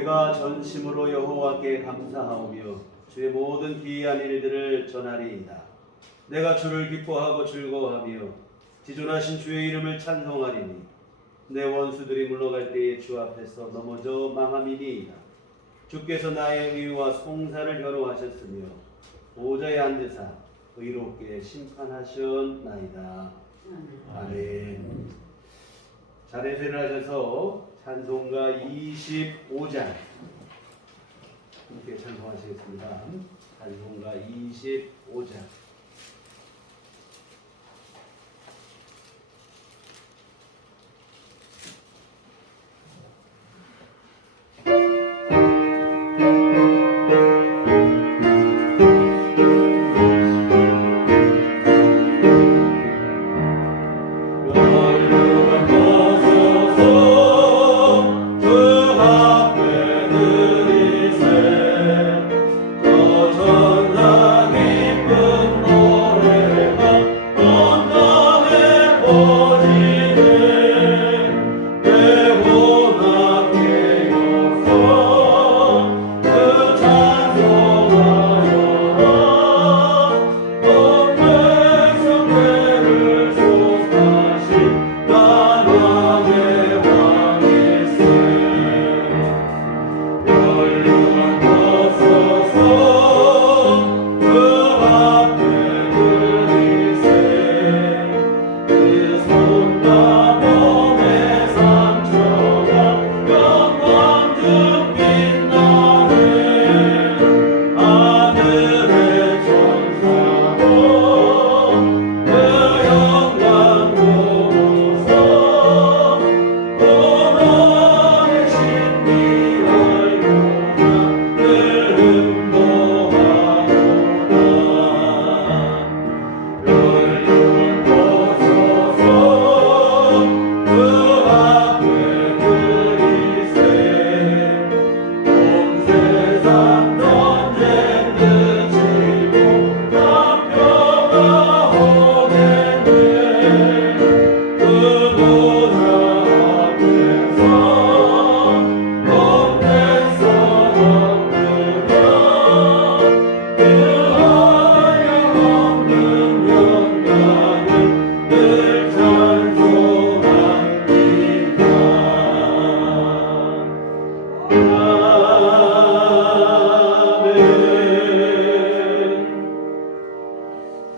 내가 전심으로 여호와께 감사하오며 주의 모든 기이한 일들을 전하리이다. 내가 주를 기뻐하고 즐거워하며 지존하신 주의 이름을 찬송하리니 내 원수들이 물러갈 때에 주 앞에서 넘어져 망함이니이다. 주께서 나의 의와 송사를 변호하셨으며 보좌에 앉으사 의롭게 심판하셨나이다. 아멘. 자례세를 하셔서 찬송가 25장 함께 찬송하시겠습니다. 찬송가 25장.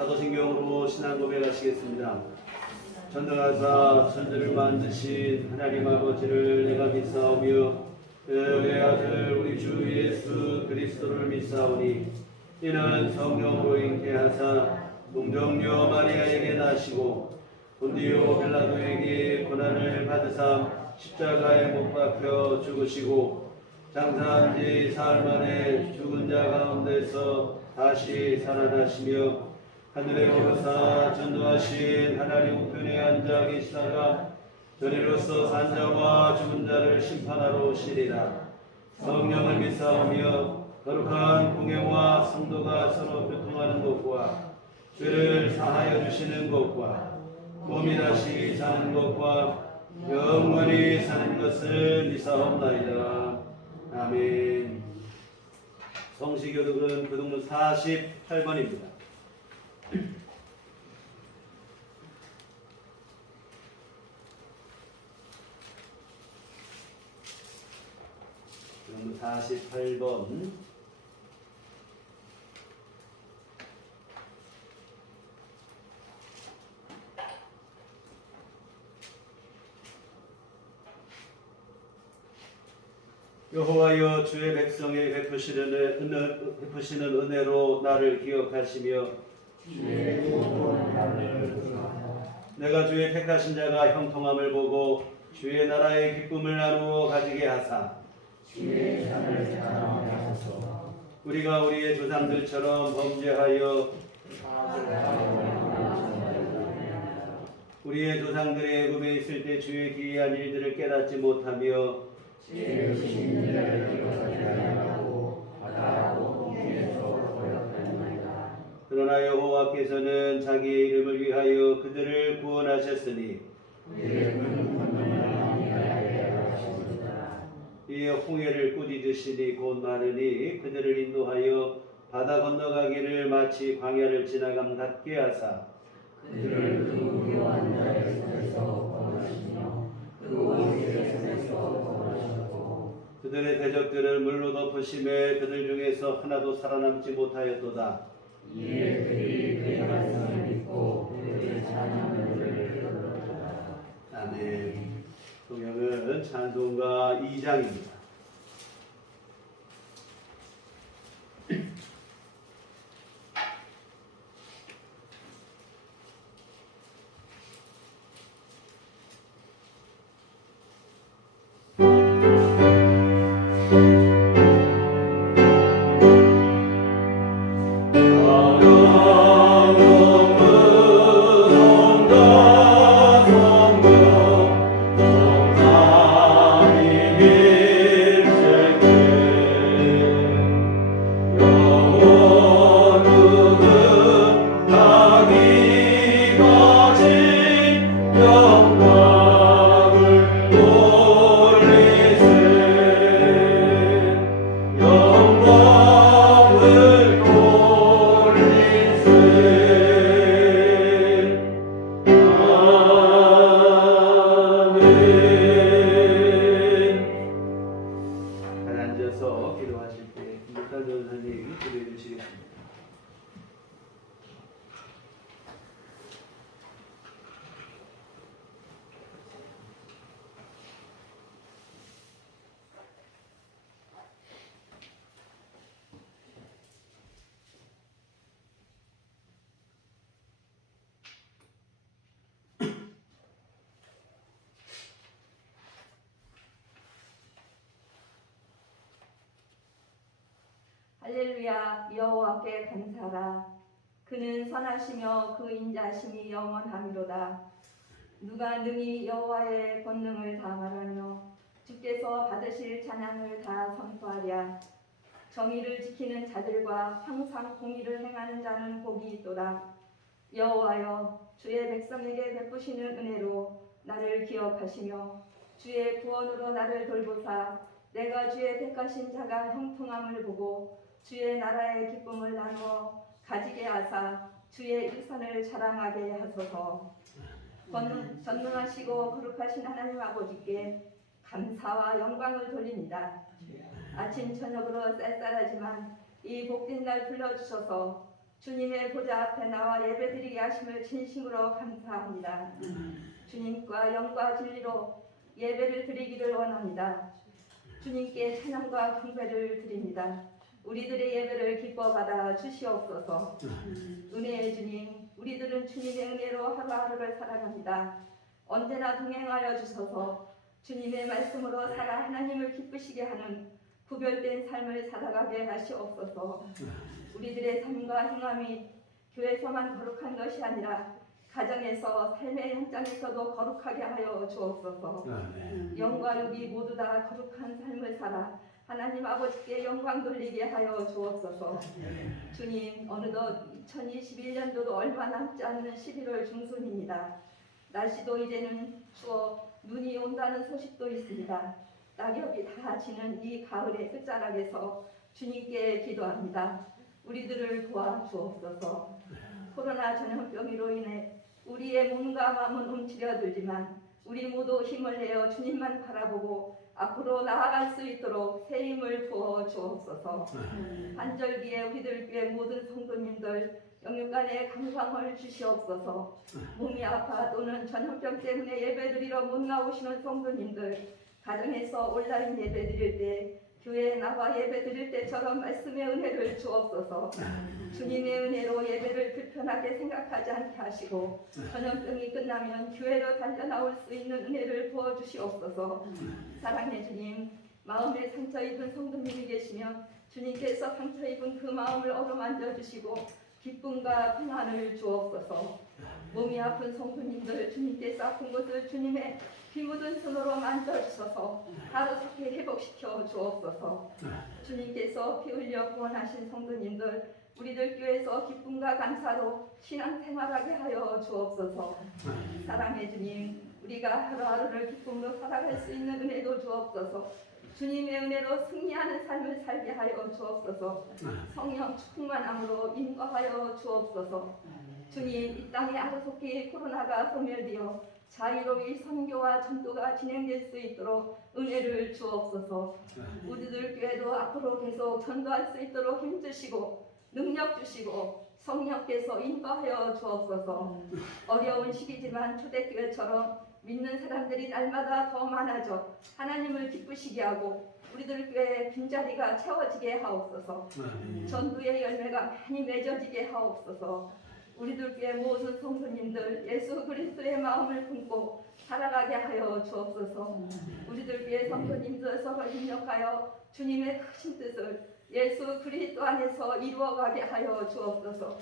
사도신경으로 신앙 고백하시겠습니다. 전능하사 천지를 만드신 하나님 아버지를 내가 믿사오며 그의 아들 우리 주 예수 그리스도를 믿사오니 이는 성령으로 잉태하사 동정녀 마리아에게 나시고 본디오 빌라도에게 고난을 받으사 십자가에 못 박혀 죽으시고 장사한 지 사흘 만에 죽은 자 가운데서 다시 살아나시며 하늘에 오르사 전도하신 하나님 우편에 앉아 계시다가 저리로서 산 자와 죽은 자를 심판하러 오시리라. 성령을 믿사오며 거룩한 공예와 성도가 서로 교통하는 것과 죄를 사하여 주시는 것과 몸이 다시 사는 것과 영원히 사는 것을 믿사옵나이다. 아멘. 성시교독은 교독문 48번입니다. 교독문 48번. 여호와여 주의 백성에 베푸시는 은혜로 나를 기억하시며 내가 주의 택하신 자가 형통함을 보고 주의 나라의 기쁨을 나누어 가지게 하사 우리가 우리의 조상들처럼 범죄하여 우리의 조상들의 애굽에 있을 때 주의 기이한 일들을 깨닫지 못하며 그러나 여호와께서는 자기의 이름을 위하여 그들을 구원하셨으니 이에 홍해를 꾸짖으시니 곧 마르니 그들을 인도하여 바다 건너가기를 마치 광야를 지나감 같게 하사 그들을 그 무교한 자의 손에서 구원하시며 그 원수의 손에서 구원하셨고 그들의 대적들을 물로 덮으심에 그들 중에서 하나도 살아남지 못하였도다. 이에 그들이 그의 말씀을 믿고 그의 찬양을 들으리로다. 아멘. 동역은 찬송가 2장입니다. 할렐루야. 여호와께 감사하라. 그는 선하시며 그 인자심이 영원하미로다. 누가 능히 여호와의 권능을 다 말하며 주께서 받으실 찬양을 다 선포하랴. 정의를 지키는 자들과 항상 공의를 행하는 자는 복이 있도다. 여호와여, 주의 백성에게 베푸시는 은혜로 나를 기억하시며 주의 구원으로 나를 돌보사 내가 주의 택하신 자가 형통함을 보고 주의 나라의 기쁨을 나누어 가지게 하사 주의 일선을 자랑하게 하소서. 전능하시고 거룩하신 하나님 아버지께 감사와 영광을 돌립니다. 아침 저녁으로 쌀쌀하지만 이 복된 날 불러주셔서 주님의 보좌 앞에 나와 예배드리게 하심을 진심으로 감사합니다. 주님과 영과 진리로 예배를 드리기를 원합니다. 주님께 찬양과 경배를 드립니다. 우리들의 예배를 기뻐 받아 주시옵소서. 은혜의 주님, 우리들은 주님의 은혜로 하루하루를 살아갑니다. 언제나 동행하여 주셔서 주님의 말씀으로 살아 하나님을 기쁘시게 하는 구별된 삶을 살아가게 하시옵소서. 우리들의 삶과 행함이 교회에서만 거룩한 것이 아니라 가정에서 삶의 현장에서도 거룩하게 하여 주옵소서. 영과 육이 모두 다 거룩한 삶을 살아 하나님 아버지께 영광 돌리게 하여 주옵소서. 주님, 어느덧 2021년도도 얼마 남지 않는 11월 중순입니다. 날씨도 이제는 추워 눈이 온다는 소식도 있습니다. 낙엽이 다 지는 이 가을의 끝자락에서 주님께 기도합니다. 우리들을 도와주옵소서. 코로나 전염병으로 인해 우리의 몸과 마음은 움츠려들지만 우리 모두 힘을 내어 주님만 바라보고 앞으로 나아갈 수 있도록 새 힘을 부어 주옵소서. 한절기에 우리들 교회 모든 성도님들 영육간에 감상을 주시옵소서. 몸이 아파 또는 전염병 때문에 예배드리러 못 나오시는 성도님들 가정에서 온라인 예배드릴 때 교회에 나와 예배드릴 때처럼 말씀의 은혜를 주옵소서. 주님의 은혜로 예배를 불편하게 생각하지 않게 하시고 전염병이 끝나면 교회로 달려나올 수 있는 은혜를 부어주시옵소서. 사랑해 주님, 마음에 상처 입은 성도님이 계시면 주님께서 상처 입은 그 마음을 어루만져 주시고 기쁨과 평안을 주옵소서. 몸이 아픈 성도님들 주님께서 아픈 곳을 주님의 피 묻은 손으로 만져주셔서 하루속히 회복시켜 주옵소서. 주님께서 피 흘려 구원하신 성도님들 우리들 교회에서 기쁨과 감사로 신앙생활하게 하여 주옵소서. 사랑해 주님, 우리가 하루하루를 기쁨으로 살아갈 수 있는 은혜도 주옵소서. 주님의 은혜로 승리하는 삶을 살게 하여 주옵소서. 성령 충만함으로 인도하여 주옵소서. 주님, 이 땅에 하루속히 코로나가 소멸되어 자유로이 선교와 전도가 진행될 수 있도록 은혜를 주옵소서. 우리들 교회도 앞으로 계속 전도할 수 있도록 힘주시고 능력 주시고 성령께서 인도하여 주옵소서. 어려운 시기지만 초대교회처럼 믿는 사람들이 날마다 더 많아져 하나님을 기쁘시게 하고 우리들 교회의 빈자리가 채워지게 하옵소서. 전도의 열매가 많이 맺어지게 하옵소서. 우리들 교회 모든 성도님들 예수 그리스도의 마음을 품고 살아가게 하여 주옵소서. 우리들 교회 성도님들 서로 협력하여 주님의 크신 뜻을 예수 그리스도 안에서 이루어가게 하여 주옵소서.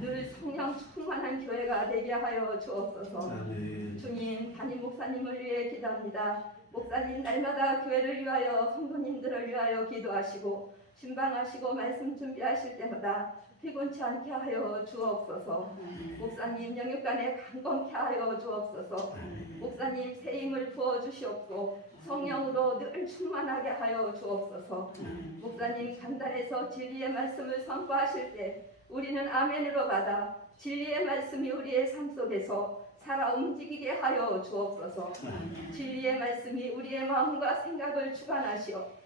늘 성령 충만한 교회가 되게 하여 주옵소서. 주님, 담임 목사님을 위해 기도합니다. 목사님 날마다 교회를 위하여 성도님들을 위하여 기도하시고 신방하시고 말씀 준비하실 때마다 피곤치 않게 하여 주옵소서. 목사님 영육간에 강건케 하여 주옵소서. 목사님 새 힘을 부어 주시옵고 성령으로 늘 충만하게 하여 주옵소서. 목사님 간단해서 진리의 말씀을 선포하실 때 우리는 아멘으로 받아 진리의 말씀이 우리의 삶 속에서 살아 움직이게 하여 주옵소서. 진리의 말씀이 우리의 마음과 생각을 주관하시어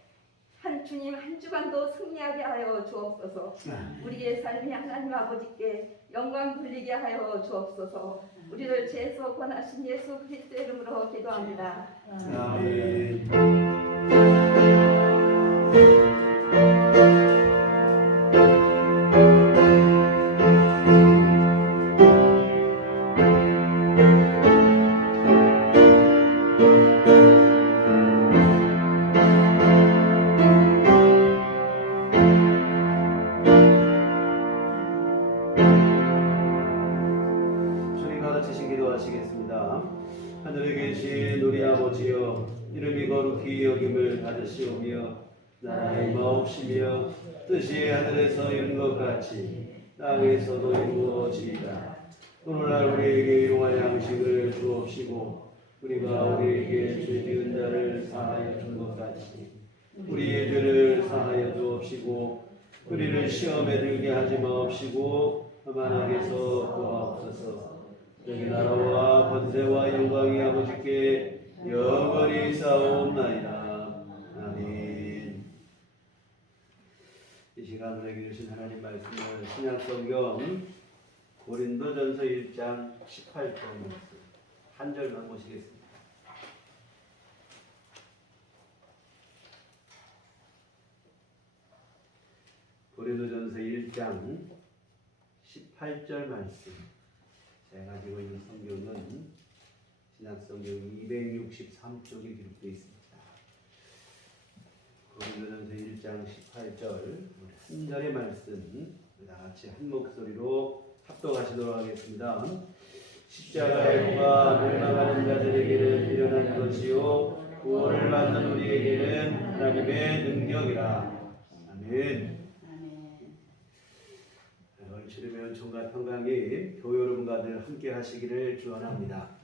한 주님 한 주간도 승리하게 하여 주옵소서. 우리의 삶이 하나님 아버지께 영광 돌리게 하여 주옵소서. 우리를 죄에서 권하신 예수 그리스도의 이름으로 기도합니다. 아멘. 기도하시겠습니다. 하늘에 계신 우리 아버지여, 이름이 거룩히 여김을 받으시오며 나라의 마옵시며 뜻이 하늘에서 이룬 것 같이 땅에서도 이루어지이다. 오늘날 우리에게 일용할 양식을 주옵시고 우리가 우리에게 죄 지은 자를 사하여 준 것 같이 우리의 죄를 사하여 주옵시고 우리를 시험에 들게 하지 마옵시고 만악에서 구하옵소서. 여기 나라와 권세와 영광이 아버지께 영원히 쌓옵나이다. 아멘. 이 시간 우리에게 주신 하나님 말씀을 신약성경 고린도전서 1장 18절 말씀 한 절만 보시겠습니다. 고린도전서 1장 18절 말씀. 제가 가지고 있는 성경은 신약성경 263쪽에 기록되어 있습니다. 고린도전서 1장 18절 한 절의 말씀 다 같이 한 목소리로 합독하시도록 하겠습니다. 십자가의 도가 멸망하는 자들에게는 미련한 것이요 구원을 받는 우리에게는 하나님의 능력이라. 아멘. 주님의 은총과 평강이 교회 여러분과 늘 함께 하시기를 축원합니다.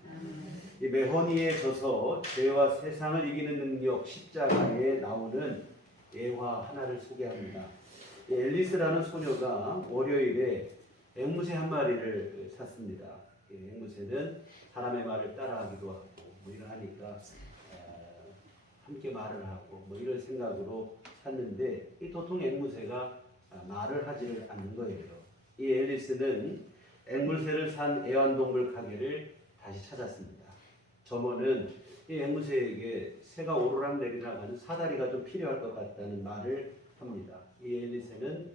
이 메호니에 져서 죄와 세상을 이기는 능력 십자가에 나오는 예화 하나를 소개합니다. 앨리스라는 소녀가 월요일에 앵무새 한 마리를 샀습니다. 앵무새는 사람의 말을 따라하기도 하고 이러하니까 함께 말을 하고 이런 생각으로 샀는데 이 도통 앵무새가 말을 하지를 않는 거예요. 이 앨리스는 앵무새를 산 애완동물 가게를 다시 찾았습니다. 점원은 이 앵무새에게 새가 오르락내리락 하는 사다리가 좀 필요할 것 같다는 말을 합니다. 이 앨리스는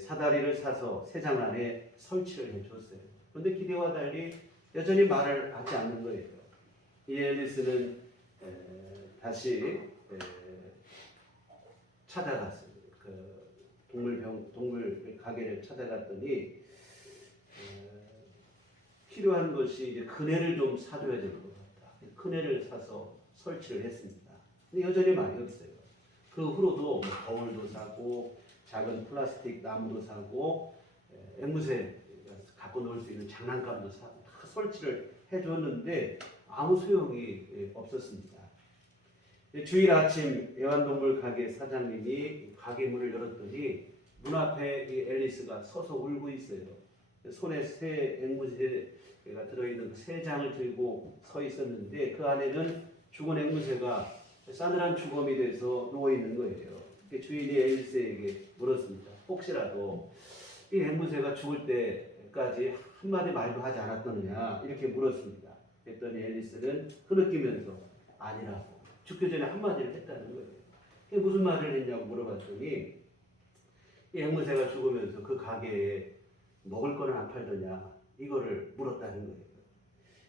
사다리를 사서 새장 안에 설치를 해줬어요. 그런데 기대와 달리 여전히 말을 하지 않는 거예요. 이 앨리스는 다시 찾아갔어요. 동물 가게를 찾아갔더니 필요한 것이 이제 그네를 좀 사줘야 될 것 같다. 그네를 사서 설치를 했습니다. 근데 여전히 많이 없어요. 그 후로도 거울도 사고 작은 플라스틱 나무도 사고 앵무새 갖고 놀 수 있는 장난감도 사고 다 설치를 해줬는데 아무 소용이 없었습니다. 주일 아침 애완동물 가게 사장님이 가게 문을 열었더니 문 앞에 이 앨리스가 서서 울고 있어요. 손에 새 앵무새가 들어있는 그 새 장을 들고 서 있었는데 그 안에는 죽은 앵무새가 싸늘한 주검이 돼서 누워 있는 거예요. 주인이 앨리스에게 물었습니다. 혹시라도 이 앵무새가 죽을 때까지 한마디 말도 하지 않았더느냐 이렇게 물었습니다. 그랬더니 앨리스는 흐느끼면서 아니라고 죽기 전에 한마디를 했다는 거예요. 그게 무슨 말을 했냐고 물어봤더니 이 앵무새가 죽으면서 그 가게에 먹을 거는 안 팔더냐 이거를 물었다는 거예요.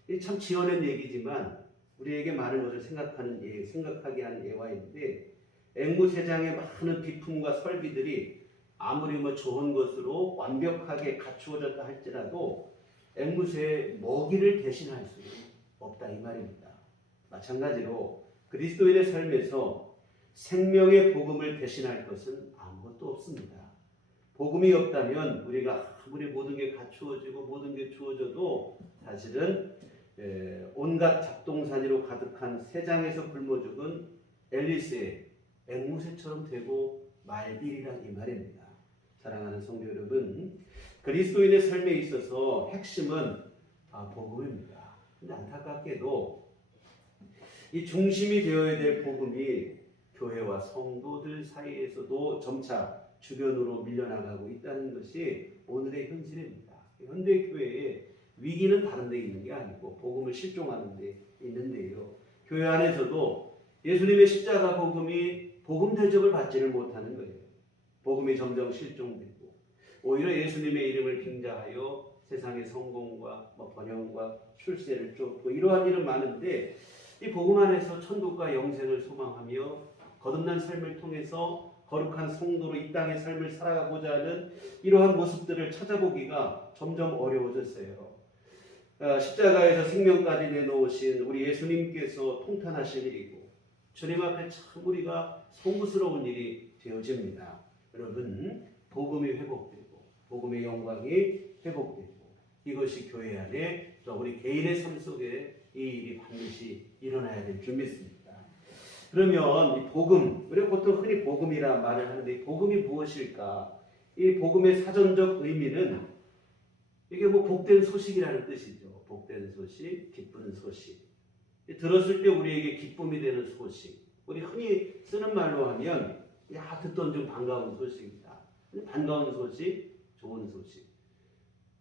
이게 참 지어낸 얘기지만 우리에게 많은 것을 생각하게 하는 예화인데 앵무새장의 많은 비품과 설비들이 아무리 좋은 것으로 완벽하게 갖추어졌다 할지라도 앵무새의 먹이를 대신할 수는 없다 이 말입니다. 마찬가지로 그리스도인의 삶에서 생명의 복음을 대신할 것은 아무것도 없습니다. 복음이 없다면 우리가 아무리 모든 게 갖추어지고 모든 게 주어져도 사실은 온갖 잡동사니로 가득한 세장에서 굶어 죽은 앨리스의 앵무새처럼 되고 말일이란 이 말입니다. 사랑하는 성도 여러분, 그리스도인의 삶에 있어서 핵심은 복음입니다. 근데 안타깝게도 이 중심이 되어야 될 복음이 교회와 성도들 사이에서도 점차 주변으로 밀려나가고 있다는 것이 오늘의 현실입니다. 현대 교회의 위기는 다른 데 있는 게 아니고 복음을 실종하는 데 있는데요. 교회 안에서도 예수님의 십자가 복음이 복음 대접을 받지를 못하는 거예요. 복음이 점점 실종되고 오히려 예수님의 이름을 빙자하여 세상의 성공과 번영과 출세를 쫓고 이러한 일은 많은데 이 복음 안에서 천국과 영생을 소망하며 거듭난 삶을 통해서 거룩한 성도로 이 땅의 삶을 살아가고자 하는 이러한 모습들을 찾아보기가 점점 어려워졌어요. 십자가에서 생명까지 내놓으신 우리 예수님께서 통탄하신 일이고 주님 앞에 참 우리가 송구스러운 일이 되어집니다. 여러분, 복음이 회복되고 복음의 영광이 회복되고 이것이 교회 안에 또 우리 개인의 삶 속에 이 일이 반드시 일어나야 될 줄 믿습니다. 그러면 이 복음, 우리가 보통 흔히 복음이라 말을 하는데 이 복음이 무엇일까? 이 복음의 사전적 의미는 이게 복된 소식이라는 뜻이죠. 복된 소식, 기쁜 소식. 들었을 때 우리에게 기쁨이 되는 소식. 우리 흔히 쓰는 말로 하면 듣던 좀 반가운 소식이다. 반가운 소식, 좋은 소식.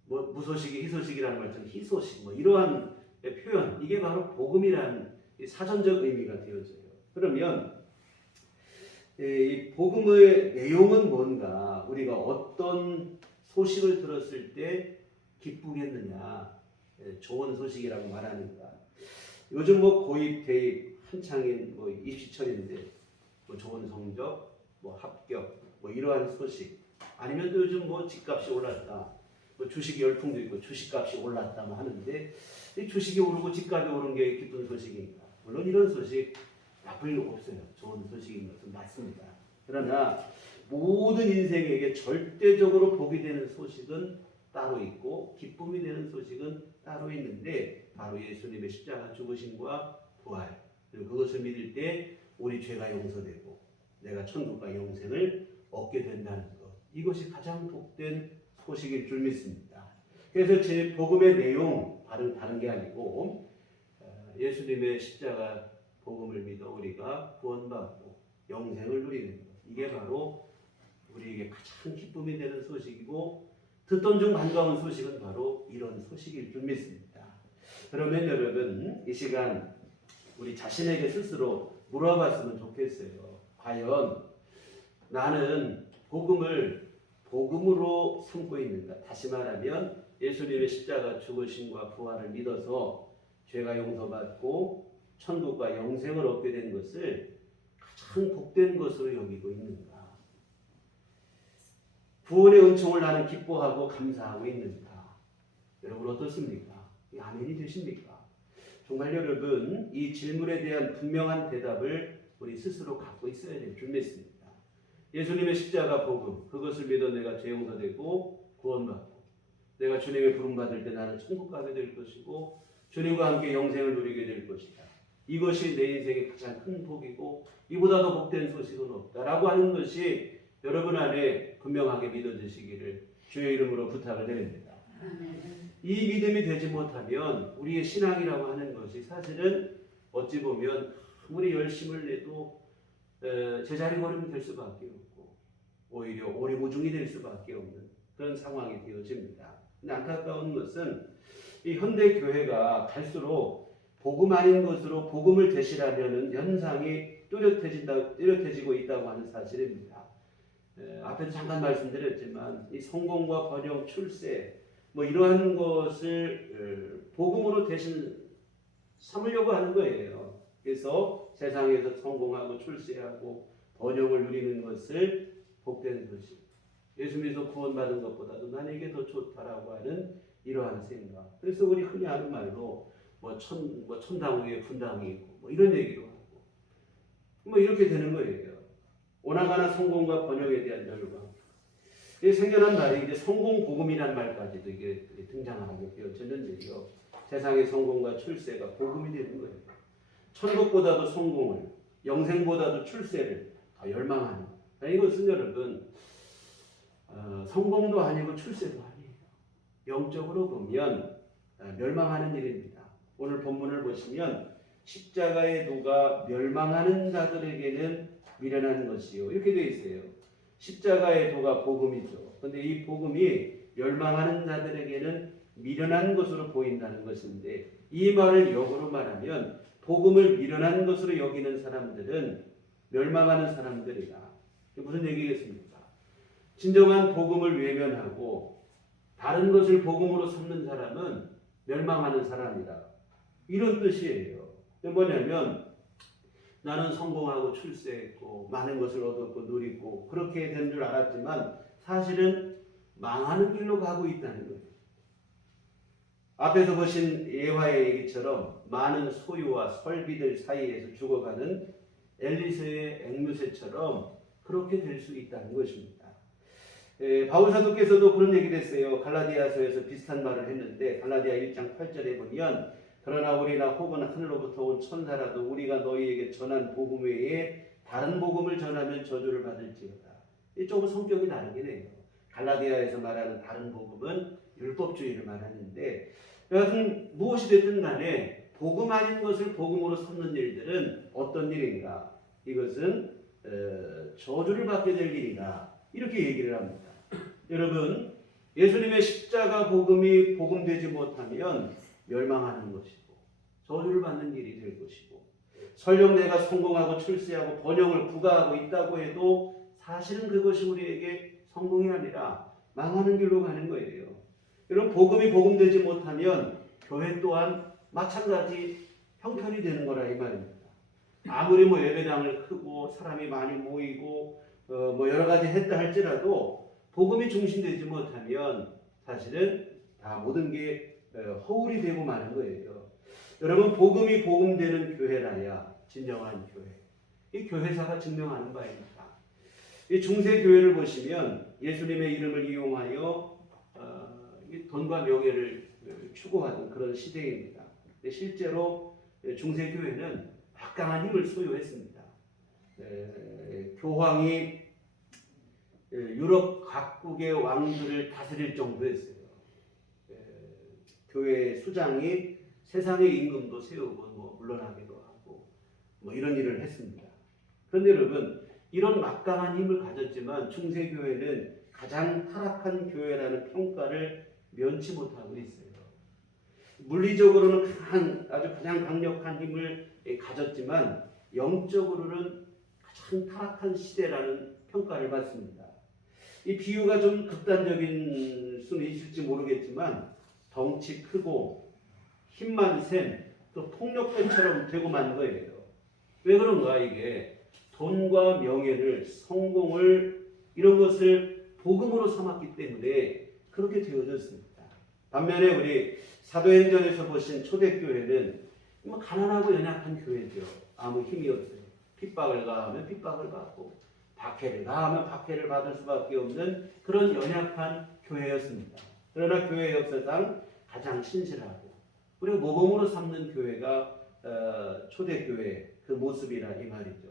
무소식이 희소식이라는 말처럼 희소식. 이러한 표현. 이게 바로 복음이라는 사전적 의미가 되어져요. 그러면 이 복음의 내용은 뭔가? 우리가 어떤 소식을 들었을 때 기쁘겠느냐? 좋은 소식이라고 말하는가? 요즘 고입, 대입 한창인 입시철인데 좋은 성적, 합격, 이러한 소식. 아니면 또 요즘 집값이 올랐다. 주식 열풍도 있고 주식값이 올랐다 하는데 이 주식이 오르고 집값이 오른 게 기쁜 소식인가? 물론 이런 소식 나쁠 일 없어요. 좋은 소식인 것은 맞습니다. 그러나 모든 인생에게 절대적으로 복이 되는 소식은 따로 있고 기쁨이 되는 소식은 따로 있는데 바로 예수님의 십자가 죽으심과 부활 그리고 그것을 믿을 때 우리 죄가 용서되고 내가 천국과 영생을 얻게 된다는 것 이것이 가장 복된 소식일 줄 믿습니다. 그래서 제 복음의 내용 다른 게 아니고 예수님의 십자가 복음을 믿어 우리가 구원받고 영생을 누리는 것 이게 바로 우리에게 가장 기쁨이 되는 소식이고 듣던 중 반가운 소식은 바로 이런 소식일 줄 믿습니다. 그러면 여러분 이 시간 우리 자신에게 스스로 물어봤으면 좋겠어요. 과연 나는 복음을 복음으로 삼고 있는가? 다시 말하면 예수님의 십자가 죽으심과 부활을 믿어서 죄가 용서받고 천국과 영생을 얻게 된 것을 가장 복된 것으로 여기고 있는가? 구원의 은총을 나는 기뻐하고 감사하고 있는가? 여러분 어떻습니까? 아멘이 되십니까? 정말 여러분 이 질문에 대한 분명한 대답을 우리 스스로 갖고 있어야 될 줄 믿습니다. 예수님의 십자가 복음 그것을 믿어 내가 죄 용서되고 구원받고 내가 주님의 부름받을 때 나는 천국 가게 될 것이고 주님과 함께 영생을 누리게 될 것이다. 이것이 내 인생의 가장 큰 복이고 이보다 더 복된 소식은 없다라고 하는 것이 여러분 안에 분명하게 믿어지시기를 주의 이름으로 부탁을 드립니다. 이 믿음이 되지 못하면 우리의 신앙이라고 하는 것이 사실은 어찌 보면 아무리 열심을 내도 제자리 걸음이 될 수밖에 없고 오히려 오리무중이 될 수밖에 없는 그런 상황이 되어집니다. 근데 안타까운 것은 이 현대 교회가 갈수록 복음 아닌 것으로 복음을 대신하려는 현상이 뚜렷해지고 있다고 하는 사실입니다. 앞에도 잠깐 말씀드렸지만 이 성공과 번영, 출세 뭐 이러한 것을 복음으로 대신 삼으려고 하는 거예요. 그래서 세상에서 성공하고 출세하고 번영을 누리는 것을 복된 소식, 예수 믿어서 구원받은 것보다도 나는 이게 더 좋다라고 하는 이러한 생각. 그래서 우리 흔히 하는 말로 천당 위에 분당이 있고 뭐 이런 얘기도 하고 뭐 이렇게 되는 거예요. 오나가나 성공과 번영에 대한 열광. 이게 생겨난 말이 이제 성공 복음이라는 말까지도 이게 등장하게 되어졌는데요. 세상의 성공과 출세가 복음이 되는 거예요. 천국보다도 성공을, 영생보다도 출세를 더 열망하는. 이것은 여러분 성공도 아니고 출세도 아니에요. 영적으로 보면 멸망하는 일입니다. 오늘 본문을 보시면 십자가의 도가 멸망하는 자들에게는 미련한 것이요. 이렇게 되어 있어요. 십자가의 도가 복음이죠. 그런데 이 복음이 멸망하는 자들에게는 미련한 것으로 보인다는 것인데 이 말을 역으로 말하면 복음을 미련한 것으로 여기는 사람들은 멸망하는 사람들이다. 무슨 얘기겠습니까? 진정한 복음을 외면하고 다른 것을 복음으로 삼는 사람은 멸망하는 사람이다. 이런 뜻이에요. 뭐냐면 나는 성공하고 출세했고 많은 것을 얻었고 누리고 그렇게 된 줄 알았지만 사실은 망하는 길로 가고 있다는 거예요. 앞에서 보신 예화의 얘기처럼 많은 소유와 설비들 사이에서 죽어가는 엘리세의 앵무새처럼 그렇게 될 수 있다는 것입니다. 바울 사도께서도 그런 얘기를 했어요. 갈라디아서에서 비슷한 말을 했는데 갈라디아 1장 8절에 보면 그러나 우리나 혹은 하늘로부터 온 천사라도 우리가 너희에게 전한 복음 외에 다른 복음을 전하면 저주를 받을지어다. 조금 성격이 다르긴 해요. 갈라디아에서 말하는 다른 복음은 율법주의를 말하는데 여하튼 무엇이 됐든 간에 복음 아닌 것을 복음으로 삼는 일들은 어떤 일인가? 이것은 저주를 받게 될 일이다. 이렇게 얘기를 합니다. 여러분 예수님의 십자가 복음이 복음되지 못하면 멸망하는 것이고 저주를 받는 일이 될 것이고 설령 내가 성공하고 출세하고 번영을 부가하고 있다고 해도 사실은 그것이 우리에게 성공이 아니라 망하는 길로 가는 거예요. 여러분 복음이 복음되지 못하면 교회 또한 마찬가지 형편이 되는 거라 이 말입니다. 아무리 뭐 예배당을 크고 사람이 많이 모이고 뭐 여러 가지 했다 할지라도 복음이 중심되지 못하면 사실은 다 모든 게 허울이 되고 마는 거예요. 여러분 복음이 복음되는 교회라야 진정한 교회. 이 교회사가 증명하는 바입니다. 이 중세 교회를 보시면 예수님의 이름을 이용하여 돈과 명예를 추구하던 그런 시대입니다. 실제로 중세 교회는 막강한 힘을 소유했습니다. 교황이 유럽 각국의 왕들을 다스릴 정도였어요. 교회 수장이 세상의 임금도 세우고 뭐 물러나기도 하고 뭐 이런 일을 했습니다. 그런데 여러분 이런 막강한 힘을 가졌지만 중세 교회는 가장 타락한 교회라는 평가를 면치 못하고 있어요. 물리적으로는 아주 가장 강력한 힘을 가졌지만 영적으로는 가장 타락한 시대라는 평가를 받습니다. 이 비유가 좀 극단적인 수는 있을지 모르겠지만 덩치 크고 힘만 센 또 폭력배처럼 되고 만 거예요. 왜 그런가? 이게 돈과 명예를 성공을 이런 것을 복음으로 삼았기 때문에 그렇게 되어졌습니다. 반면에 우리 사도행전에서 보신 초대교회는 가난하고 연약한 교회죠. 아무 힘이 없어요. 핍박을 가하면 핍박을 받고 박해를 가하면 박해를 받을 수밖에 없는 그런 연약한 교회였습니다. 그러나 교회 역사상 가장 신실하고 그리고 모범으로 삼는 교회가 초대교회 그 모습이라 이 말이죠.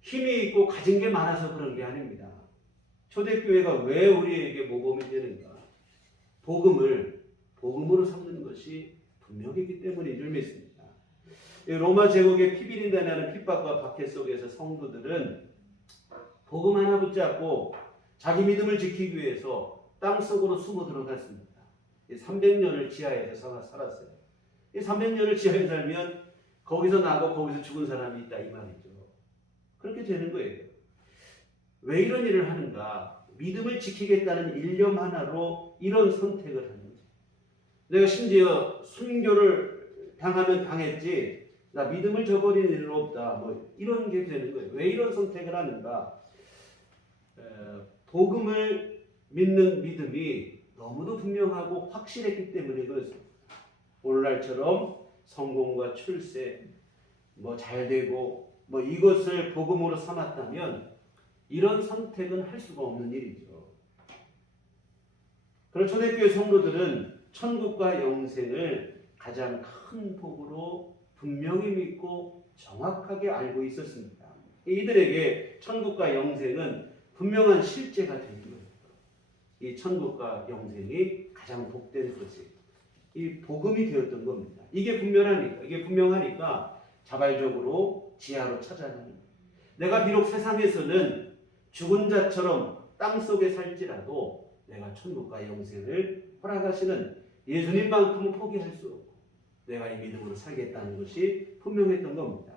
힘이 있고 가진 게 많아서 그런 게 아닙니다. 초대교회가 왜 우리에게 모범이 되는가? 복음으로 삼는 것이 분명했기 때문인 줄 믿습니다. 로마 제국의 피비린내나는 핍박과 박해 속에서 성도들은 복음 하나 붙잡고 자기 믿음을 지키기 위해서 땅속으로 숨어 들어갔습니다. 300년을 지하에서 살았어요. 300년을 지하에 살면 거기서 나고 거기서 죽은 사람이 있다 이 말이죠. 그렇게 되는 거예요. 왜 이런 일을 하는가? 믿음을 지키겠다는 일념 하나로 이런 선택을 하는 거죠. 내가 심지어 순교를 당하면 당했지 나 믿음을 저버리는 일은 없다. 뭐 이런 게 되는 거예요. 왜 이런 선택을 하는가? 복음을 믿는 믿음이 너무도 분명하고 확실했기 때문에 그렇습니다. 오늘날처럼 성공과 출세, 뭐 잘되고 뭐 이것을 복음으로 삼았다면 이런 선택은 할 수가 없는 일이죠. 그런 초대교회 성도들은 천국과 영생을 가장 큰 복으로 분명히 믿고 정확하게 알고 있었습니다. 이들에게 천국과 영생은 분명한 실제가 되는 거예요. 이 천국과 영생이 가장 복된 것이 이 복음이 되었던 겁니다. 이게 분명하니까 자발적으로 지하로 찾아가는 내가 비록 세상에서는 죽은 자처럼 땅속에 살지라도 내가 천국과 영생을 허락하시는 예수님만큼은 포기할 수 없고 내가 이 믿음으로 살겠다는 것이 분명했던 겁니다.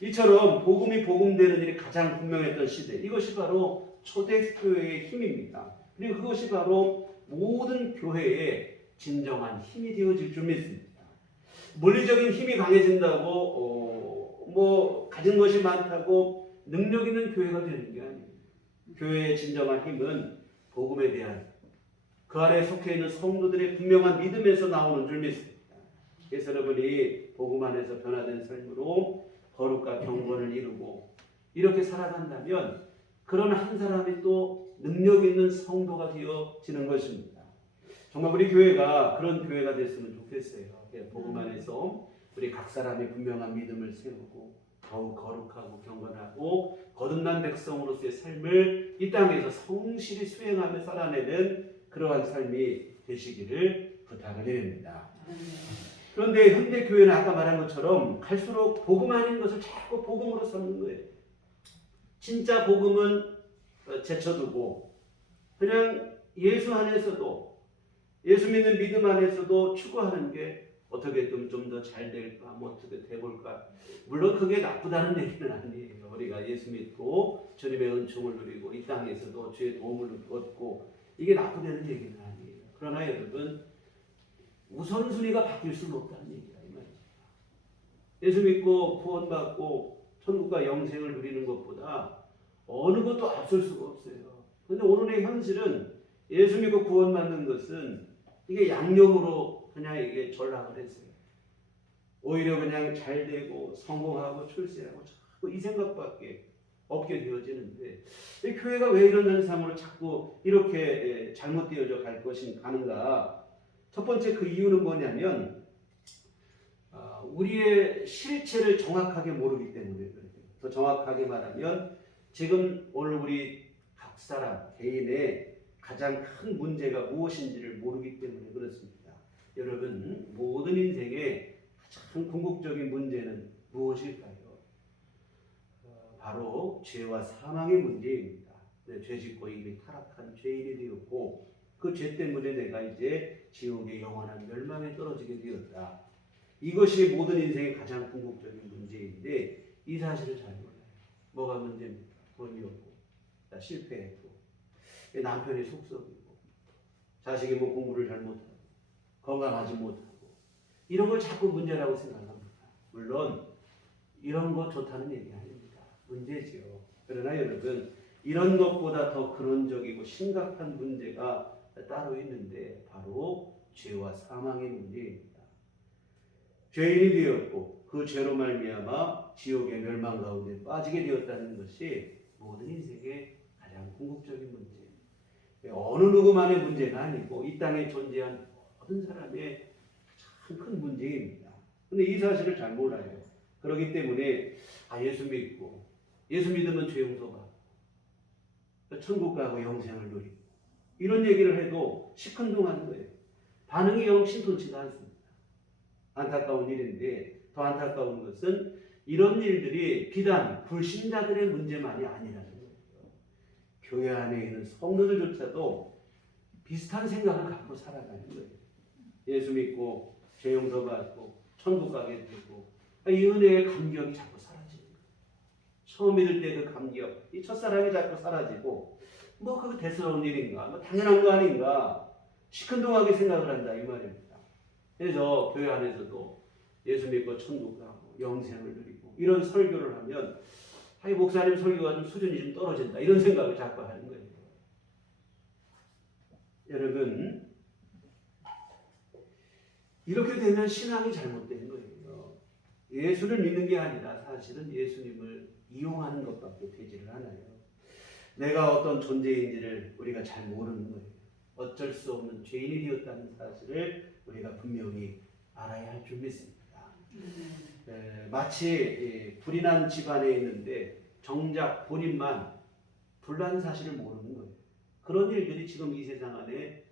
이처럼 복음이 복음되는 일이 가장 분명했던 시대, 이것이 바로 초대교회의 힘입니다. 그리고 그것이 바로 모든 교회의 진정한 힘이 되어질 줄 믿습니다. 물리적인 힘이 강해진다고 뭐 가진 것이 많다고 능력 있는 교회가 되는 게 아닙니다. 교회의 진정한 힘은 복음에 대한 그 안에 속해 있는 성도들의 분명한 믿음에서 나오는 줄 믿습니다. 그래서 여러분이 복음 안에서 변화된 삶으로 거룩과 경건을 이루고 이렇게 살아간다면 그런 한 사람이 또 능력 있는 성도가 되어지는 것입니다. 정말 우리 교회가 그런 교회가 됐으면 좋겠어요. 복음 안에서 우리 각 사람이 분명한 믿음을 세우고 더욱 거룩하고 경건하고 거듭난 백성으로서의 삶을 이 땅에서 성실히 수행하며 살아내는 그러한 삶이 되시기를 부탁을 드립니다. 그런데 현대 교회는 아까 말한 것처럼 갈수록 복음 아닌 것을 자꾸 복음으로 삼는 거예요. 진짜 복음은 제쳐두고 그냥 예수 안에서도 예수 믿는 믿음 안에서도 추구하는 게 어떻게든 좀 더 잘 될까, 뭐 어떻게 돼볼까. 물론 그게 나쁘다는 얘기는 아니에요. 우리가 예수 믿고 주님의 은총을 누리고 이 땅에서도 주의 도움을 얻고 이게 나쁘다는 얘기는 아니에요. 그러나 여러분 우선순위가 바뀔 수는 없다는 얘기다 이 말이죠. 예수 믿고 구원받고 천국과 영생을 누리는 것보다 어느 것도 앞설 수가 없어요. 그런데 오늘의 현실은 예수 믿고 구원받는 것은 이게 양념으로 그냥 이게 전락을 했어요. 오히려 그냥 잘 되고 성공하고 출세하고 자꾸 이 생각밖에 없게 되어지는데 이 교회가 왜 이런 현상으로 자꾸 이렇게 잘못되어져 가는가? 첫 번째 그 이유는 뭐냐면 우리의 실체를 정확하게 모르기 때문에 그래요. 더 정확하게 말하면 지금 오늘 우리 각 사람 개인의 가장 큰 문제가 무엇인지를 모르기 때문에 그렇습니다. 여러분 모든 인생의 가장 궁극적인 문제는 무엇일까요? 바로 죄와 사망의 문제입니다. 죄 짓고 이미 타락한 죄인이 되었고 그 죄 때문에 내가 이제 지옥의 영원한 멸망에 떨어지게 되었다. 이것이 모든 인생의 가장 궁극적인 문제인데 이 사실을 잘 몰라요. 뭐가 문제입니까? 돈이 없고 실패했고 남편이 속썩이고 자식이 뭐 공부를 잘 못하고 건강하지 못하고 이런 걸 자꾸 문제라고 생각합니다. 물론 이런 거 좋다는 얘기 아닙니다. 문제지요. 그러나 여러분 이런 것보다 더 근원적이고 심각한 문제가 따로 있는데 바로 죄와 사망의 문제입니다. 죄인이 되었고 그 죄로 말미암아 지옥의 멸망 가운데 빠지게 되었다는 것이 모든 인생의 가장 궁극적인 문제입니다. 어느 누구만의 문제가 아니고 이 땅에 존재한 모든 사람의 참 큰 문제입니다. 근데 이 사실을 잘 몰라요. 그렇기 때문에 예수 믿고 예수 믿으면 죄 용서받고 천국 가고 영생을 누리고 이런 얘기를 해도 시큰둥하는 거예요. 반응이 영 신통치가 않습니다. 안타까운 일인데 더 안타까운 것은 이런 일들이 비단 불신자들의 문제만이 아니라는 거예요. 교회 안에 있는 성도들조차도 비슷한 생각을 갖고 살아가는 거예요. 예수 믿고 죄 용서받고 천국 가게 되고 이 은혜의 감격이 자꾸 사라지는 거예요. 처음 믿을 때 그 감격, 이 첫사랑이 자꾸 사라지고 뭐 그거 대수로운 일인가, 뭐 당연한 거 아닌가 시큰둥하게 생각을 한다 이 말입니다. 그래서 교회 안에서도 예수 믿고 천국 가고 영생을 누리고 이런 설교를 하면 목사님 설교가 좀 수준이 좀 떨어진다 이런 생각을 자꾸 하는 거예요. 여러분 이렇게 되면 신앙이 잘못된 거예요. 예수를 믿는 게 아니라 사실은 예수님을 이용하는 것밖에 되지를 않아요. 내가 어떤 존재인지를 우리가 잘 모르는 거예요. 어쩔 수 없는 죄인이 되었다는 사실을 우리가 분명히 알아야 할 줄 믿습니다. 마치 불이 난 집안에 있는데 정작 본인만 불난 사실을 모르는 거예요. 그런 일들이 지금 이 세상 안에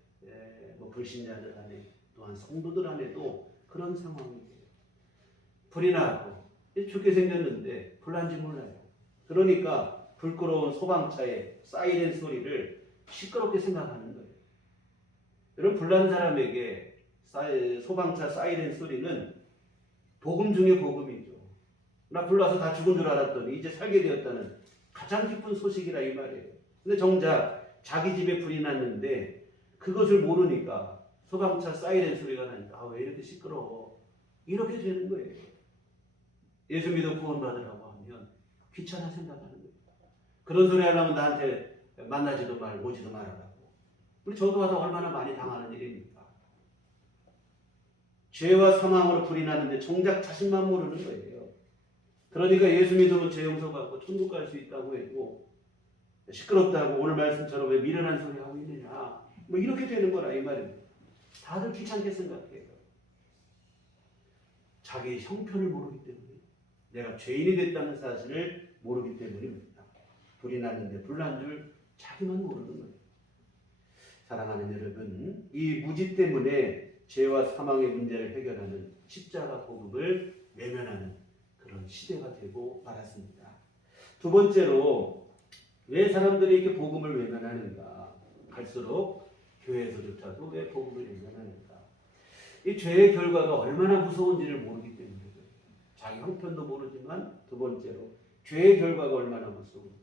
불신자들 안에 또한 성도들 안에도 그런 상황이에요. 불이 나고 죽게 생겼는데 불난지 몰라요. 그러니까 불 끄러운 소방차의 사이렌 소리를 시끄럽게 생각하는 거예요. 여러분 불난 사람에게 소방차 사이렌 소리는 복음 중에 복음이죠. 나 불나서 다 죽은 줄 알았더니 이제 살게 되었다는 가장 기쁜 소식이라 이 말이에요. 근데 정작 자기 집에 불이 났는데 그것을 모르니까 소방차 사이렌 소리가 나니까 왜 이렇게 시끄러워 이렇게 되는 거예요. 예수 믿어 구원받으라고 하면 귀찮아 생각하는 거예요. 그런 소리 하려면 나한테 만나지도 말고 오지도 말아라고. 우리 저도 하다 얼마나 많이 당하는 일입니까? 죄와 사망으로 불이 나는데 정작 자신만 모르는 거예요. 그러니까 예수 믿으면 죄 용서받고 천국 갈 수 있다고 해도 시끄럽다고 오늘 말씀처럼 왜 미련한 소리 하고 있느냐 뭐 이렇게 되는 거라 이 말입니다. 다들 귀찮게 생각해요. 자기 형편을 모르기 때문에 내가 죄인이 됐다는 사실을 모르기 때문입니다. 불이 났는데 불난 줄 자기만 모르는 거예요. 사랑하는 여러분, 이 무지 때문에 죄와 사망의 문제를 해결하는 십자가 복음을 외면하는 그런 시대가 되고 말았습니다. 두 번째로 왜 사람들이 이렇게 복음을 외면하는가? 갈수록 교회에서조차도 왜 복음을 외면하는가? 이 죄의 결과가 얼마나 무서운지를 모르기 때문이에요. 자기 형편도 모르지만 두 번째로 죄의 결과가 얼마나 무서운지.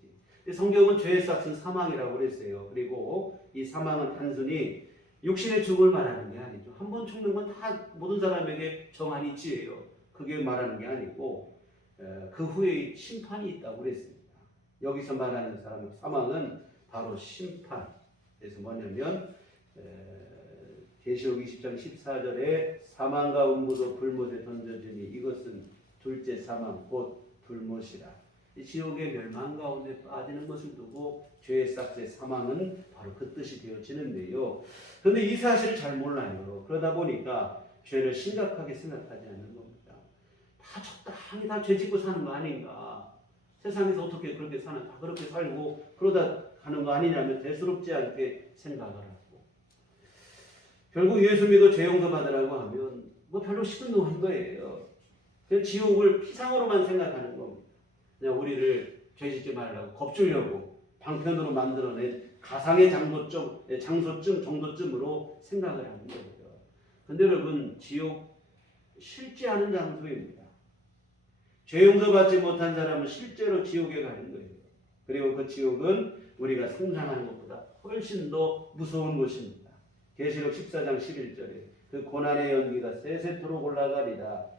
성경은 죄의 싹은 사망이라고 그랬어요. 그리고 이 사망은 단순히 육신의 죽음을 말하는 게 아니죠. 한 번 죽는 건 다 모든 사람에게 정한 이치예요. 그게 말하는 게 아니고 그 후에 심판이 있다고 그랬습니다. 여기서 말하는 사망은 바로 심판. 그래서 뭐냐면 계시록 20장 14절에 사망과 음부도 불못에 던져지니 이것은 둘째 사망 곧 불못이라. 지옥의 멸망 가운데 빠지는 것을 두고 죄의 싹새 사망은 바로 그 뜻이 되어지는데요. 그런데 이 사실을 잘 몰라요. 그러다 보니까 죄를 심각하게 생각하지 않는 겁니다. 다 적당히 다 죄 짓고 사는 거 아닌가. 세상에서 어떻게 그렇게 사는 다 그렇게 살고 그러다 가는 거 아니냐면 대수롭지 않게 생각을 하고 결국 예수 믿어 죄 용서 받으라고 하면 뭐 별로 시큰둥한 거예요. 지옥을 피상으로만 생각하는 겁니다. 그냥 우리를 죄짓지 말라고 겁주려고 방편으로 만들어낸 가상의 장소쯤 정도쯤으로 생각을 하는 거예요. 근데 여러분 지옥 실제 않은 장소입니다. 죄 용서받지 못한 사람은 실제로 지옥에 가는 거예요. 그리고 그 지옥은 우리가 상상하는 것보다 훨씬 더 무서운 곳입니다. 계시록 14장 11절에 그 고난의 연기가 세세토록 올라가리라.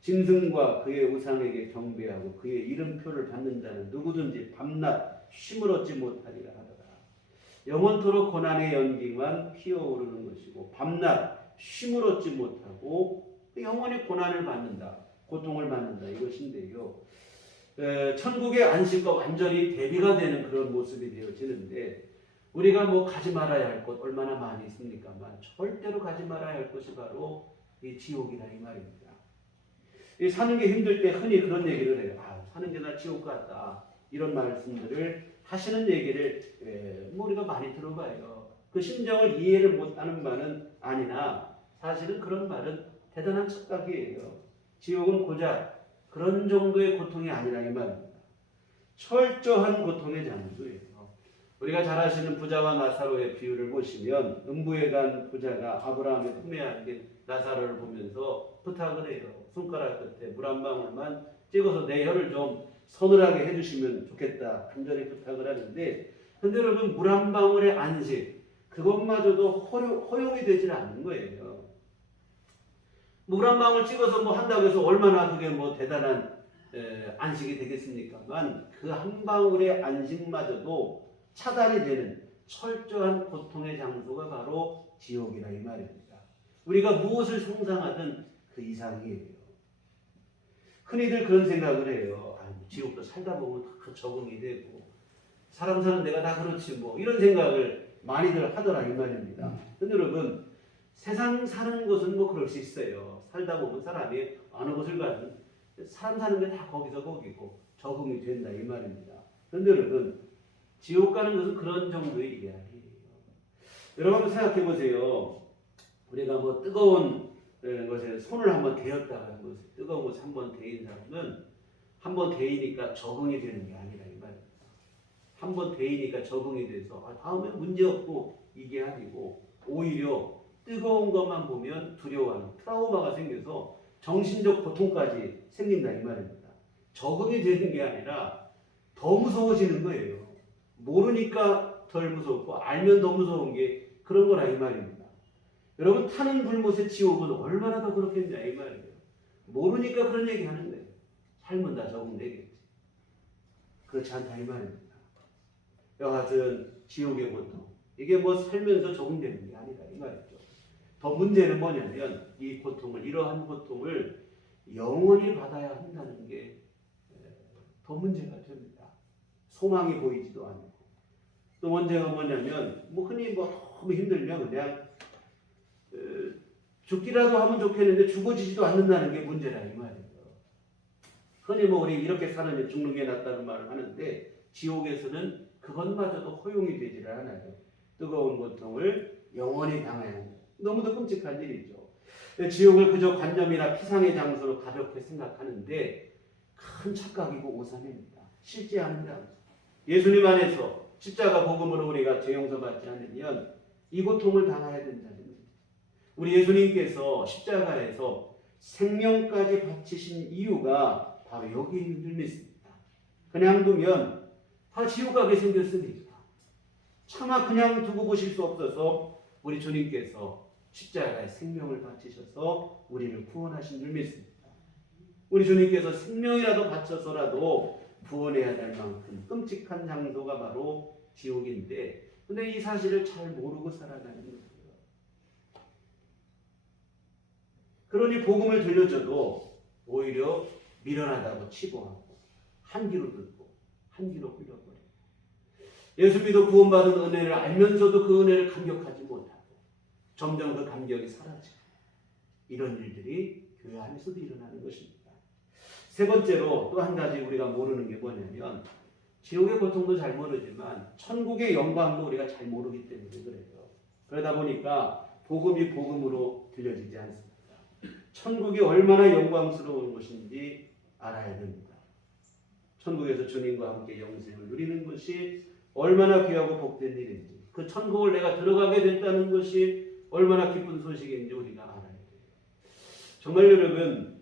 짐승과 그의 우상에게 경배하고 그의 이름표를 받는 자는 누구든지 밤낮 쉼을 얻지 못하리라 하더라. 영원토록 고난의 연기만 피어오르는 것이고 밤낮 쉼을 얻지 못하고 영원히 고난을 받는다. 고통을 받는다. 이것인데요. 천국의 안식과 완전히 대비가 되는 그런 모습이 되어지는데 우리가 뭐 가지 말아야 할 곳 얼마나 많이 있습니까만 절대로 가지 말아야 할 곳이 바로 이 지옥이다 이 말입니다. 이 사는 게 힘들 때 흔히 그런 얘기를 해요. 아, 사는 게 나 지옥 같다. 이런 말씀들을 하시는 얘기를 뭐 우리가 많이 들어봐요. 그 심정을 이해를 못하는 바는 아니나 사실은 그런 말은 대단한 착각이에요. 지옥은 고작 그런 정도의 고통이 아니라 이 말입니다. 철저한 고통의 장소예요. 우리가 잘 아시는 부자와 나사로의 비유를 보시면 음부에 간 부자가 아브라함의 품에 안긴 나사로를 보면서 부탁을 해요. 손가락 끝에 물 한 방울만 찍어서 내 혀를 좀 서늘하게 해주시면 좋겠다. 간절히 부탁을 하는데, 근데 여러분 물 한 방울의 안식 그것마저도 허용이 되질 않는 거예요. 물 한 방울 찍어서 뭐 한다고 해서 얼마나 그게 뭐 대단한 안식이 되겠습니까만 그 한 방울의 안식마저도 차단이 되는 철저한 고통의 장소가 바로 지옥이라 이 말입니다. 우리가 무엇을 상상하든 그 이상이에요. 흔히들 그런 생각을 해요. 아, 지옥도 살다 보면 다 적응이 되고 사람 사는 데가 다 그렇지 뭐 이런 생각을 많이들 하더라 이 말입니다. 근데 여러분 세상 사는 곳은 뭐 그럴 수 있어요. 살다 보면 사람이 어느 곳을 가든 사람 사는 게 다 거기서 거기고 적응이 된다 이 말입니다. 그런데 여러분 지옥 가는 것은 그런 정도의 이야기예요. 여러분 한번 생각해 보세요. 우리가 뭐 뜨거운 것에 손을 한번 대었다가 뜨거운 것에 한번 대인 사람은 한번 대이니까 적응이 되는 게 아니라 이 말입니다. 한번 대이니까 적응이 돼서 다음에 문제 없고 이게 아니고 오히려 뜨거운 것만 보면 두려워하는 트라우마가 생겨서 정신적 고통까지 생긴다 이 말입니다. 적응이 되는 게 아니라 더 무서워지는 거예요. 모르니까 덜 무섭고 알면 더 무서운 게 그런 거라 이 말입니다. 여러분 타는 불못의 지옥은 얼마나 더 그렇겠냐 이 말이에요. 모르니까 그런 얘기 하는 거예요. 삶은 다 적응되겠지. 그렇지 않다 이 말입니다. 여하튼 지옥의 고통 이게 뭐 살면서 적응되는 게 아니다 이 말이죠. 더 문제는 뭐냐면 이 고통을 이러한 고통을 영원히 받아야 한다는 게 더 문제가 됩니다. 소망이 보이지도 않고 또 문제가 뭐냐면 뭐 흔히 뭐 너무 힘들면 그냥 죽기라도 하면 좋겠는데 죽어지지도 않는다는 게 문제라 이 말이에요. 흔히 뭐 우리 이렇게 사느니 죽는 게 낫다는 말을 하는데 지옥에서는 그것마저도 허용이 되지를 않아요. 뜨거운 고통을 영원히 당해야 한다. 너무도 끔찍한 일이죠. 지옥을 그저 관념이나 피상의 장소로 가볍게 생각하는데 큰 착각이고 오산입니다. 실제 않은 장소. 예수님 안에서 십자가 복음으로 우리가 죄 용서받지 않으면 이 고통을 당해야 된다는 거예요. 우리 예수님께서 십자가에서 생명까지 바치신 이유가 바로 여기 있는 줄 믿습니다. 그냥 두면 다 지옥 가게 생겼으니까. 차마 그냥 두고 보실 수 없어서 우리 주님께서 십자가에 생명을 바치셔서 우리를 구원하신 줄 믿습니다. 우리 주님께서 생명이라도 바쳐서라도 구원해야 될 만큼 끔찍한 장소가 바로 지옥인데 근데 이 사실을 잘 모르고 살아가는 거예요. 그러니 복음을 들려줘도 오히려 미련하다고 치부하고 한 귀로 듣고 한 귀로 흘려버려요. 예수 믿어 구원받은 은혜를 알면서도 그 은혜를 감격하지 못하고 점점 그 감격이 사라지고 이런 일들이 교회 안에서도 일어나는 것입니다. 세 번째로 또 한 가지 우리가 모르는 게 뭐냐면 지옥의 고통도 잘 모르지만 천국의 영광도 우리가 잘 모르기 때문에 그래요. 그러다 보니까 복음이 복음으로 들려지지 않습니다. 천국이 얼마나 영광스러운 것인지 알아야 됩니다. 천국에서 주님과 함께 영생을 누리는 것이 얼마나 귀하고 복된 일인지 그 천국을 내가 들어가게 됐다는 것이 얼마나 기쁜 소식인지 우리가 알아야 돼요. 정말 여러분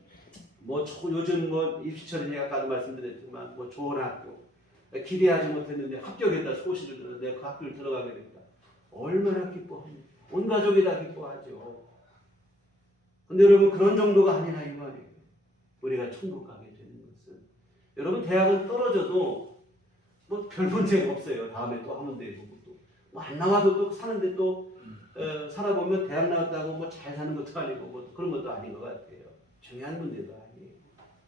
요즘 입시철이 아까도 말씀드렸지만 좋은 학교 기대하지 못했는데 합격했다 소식을 들어 내가 그 학교를 들어가게 됐다. 얼마나 기뻐합니까? 온 가족이 다 기뻐하죠. 근데 여러분 그런 정도가 아니라 이 말이에요. 우리가 천국 가게 되는 것은 여러분 대학은 떨어져도 별 문제가 없어요. 다음에 또 하면 되고 또 안 나와도 또 사는데 또 살아보면 대학 나왔다고 잘 사는 것도 아니고 그런 것도 아닌 것 같아요. 중요한 문제가 아니에요.